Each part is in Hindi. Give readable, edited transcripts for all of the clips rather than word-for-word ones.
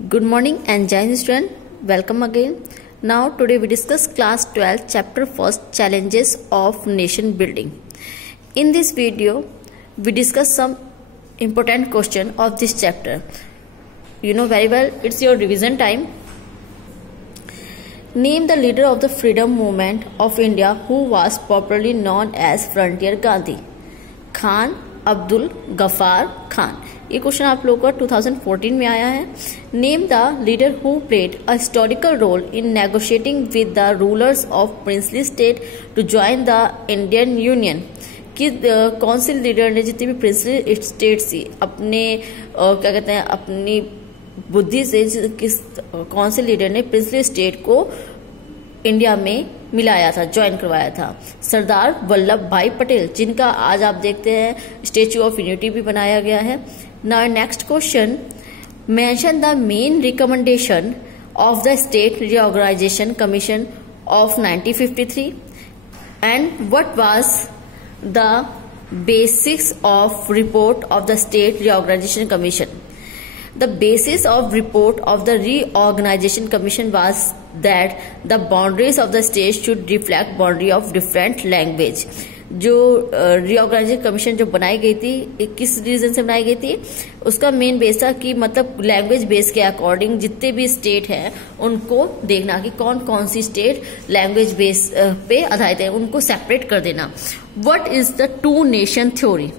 Good morning and Jai Hind student. Welcome again. Now today we discuss class 12 chapter 1st challenges of nation building. In this video we discuss some important question of this chapter. You know very well it's your revision time. Name the leader of the freedom movement of India who was popularly known as Frontier Gandhi. Khan Abdul Ghaffar Khan. ये क्वेश्चन आप लोगों का 2014 में आया है. Name the leader who played a historical role in negotiating with the rulers of princely state to join the Indian union. कि कौन से लीडर ने जितनी भी प्रिंसली स्टेट थी अपने क्या कहते हैं अपनी बुद्धि से किस कौन से लीडर ने प्रिंसली स्टेट को इंडिया में मिलाया था, ज्वाइन करवाया था. सरदार वल्लभ भाई पटेल, जिनका आज आप देखते हैं स्टेच्यू ऑफ यूनिटी भी बनाया गया है. Now next question, mention the main recommendation of the state reorganisation commission of 1953 and what was the basics of report of the state reorganisation commission. The basis of report of the Reorganization Commission was that the boundaries of the states should reflect boundary of different language. जो रीऑर्गेनाइजेशन कमीशन जो बनाई गई थी किस रीजन से बनाई गई थी, उसका मेन बेस था कि मतलब लैंग्वेज बेस के अकॉर्डिंग जितने भी स्टेट हैं उनको देखना कि कौन कौन सी स्टेट लैंग्वेज बेस पे आधारित है, उनको सेपरेट कर देना. What is the two nation theory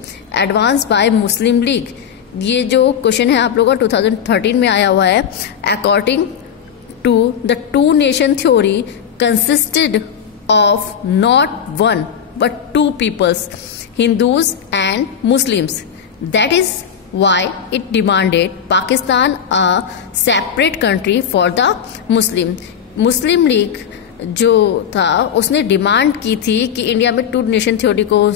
advance bye Muslim league. ये जो क्वेश्चन है आप लोगों का 2013 में आया हुआ है. According to the two nation theory consisted of not one but two peoples, Hindus and Muslims. That is why it demanded Pakistan a separate country for the Muslim. Muslim league जो था उसने डिमांड की थी कि इंडिया में टू नेशन थ्योरी को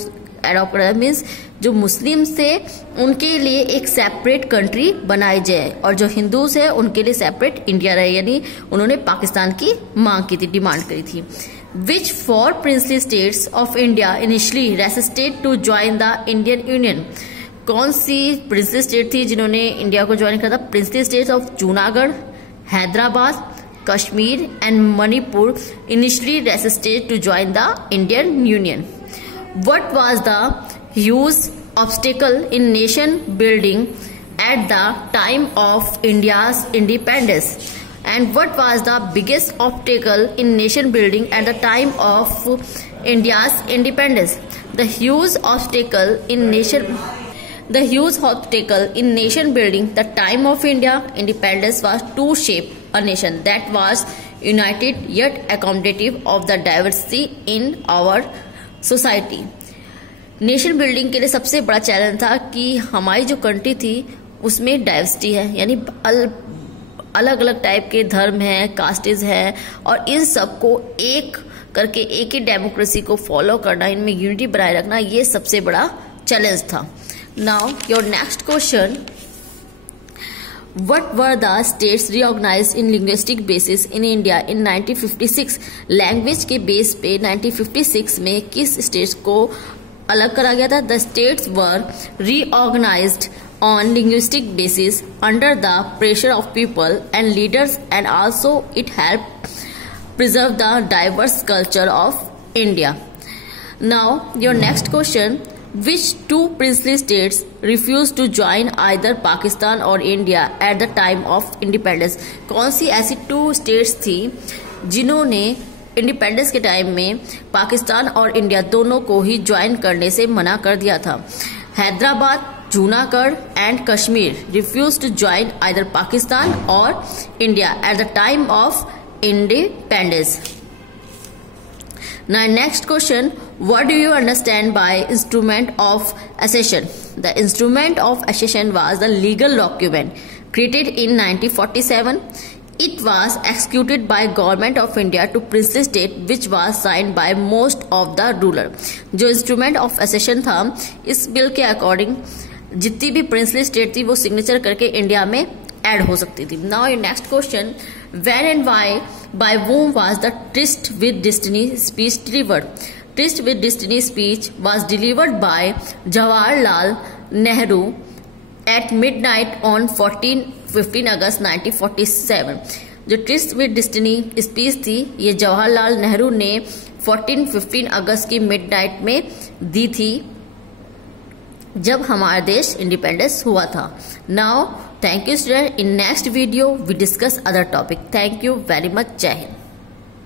एडॉप्ट करा, मीन्स जो मुस्लिम्स थे उनके लिए एक सेपरेट कंट्री बनाई जाए और जो हिंदूज है उनके लिए सेपरेट इंडिया रहे, यानी उन्होंने पाकिस्तान की मांग की थी, डिमांड करी थी. Which four princely states of India initially resisted to join the Indian union. कौन सी प्रिंसली स्टेट थी जिन्होंने इंडिया को ज्वाइन करा था. Princely states of Junagadh, Hyderabad, Kashmir and Manipur initially resisted to join the Indian union. What was the huge obstacle in nation building at the time of India's independence? And what was the biggest obstacle in nation building at the time of India's independence? The huge obstacle in nation building the time of India independence was to shape a nation that was united yet accommodative of the diversity in our society. Nation building के लिए सबसे बड़ा चैलेंज था कि हमारी जो कंट्री थी उसमें डाइवर्सिटी है, यानी अलग अलग टाइप के धर्म हैं, कास्टेज हैं, और इन सबको एक करके एक ही डेमोक्रेसी को फॉलो करना, इनमें यूनिटी बनाए रखना, ये सबसे बड़ा चैलेंज था. Now your next question, What were the states reorganized in linguistic basis in India in 1956? Language के बेस पे 1956 में किस स्टेट्स को अलग करा गया था. The states were reorganized on linguistic basis under the pressure of people and leaders, and also it helped preserve the diverse culture of India. Now your next question, which two princely states refused to join either Pakistan or India at the time of independence? कौन सी ऐसी टू स्टेट्स थी जिन्होंने इंडिपेंडेंस के टाइम में पाकिस्तान और इंडिया दोनों को ही ज्वाइन करने से मना कर दिया था. Hyderabad, Junagadh and Kashmir refused to join either Pakistan or India at the time of independence. Now next question, what do you understand by instrument of accession? The instrument of accession was the legal document created in 1947. It was executed by government of India to princely state which was signed by most of the ruler. जो instrument of accession था, इस बिल के अकॉर्डिंग जितनी भी प्रिंसली स्टेट थी वो सिग्नेचर करके इंडिया में ऐड हो सकती थी. Now your next question, when and why by whom was the Tryst with Destiny speech delivered? Tryst with Destiny speech was delivered by Jawaharlal Nehru at midnight on 14 15 अगस्त 1947। जो ट्रिस्ट विद डेस्टिनी स्पीच थी ये जवाहरलाल नेहरू ने 15 अगस्त की मिडनाइट में दी थी जब हमारा देश इंडिपेंडेंस हुआ था। Now thank you student, in next video we discuss other topic. Thank you very much. जय हिंद।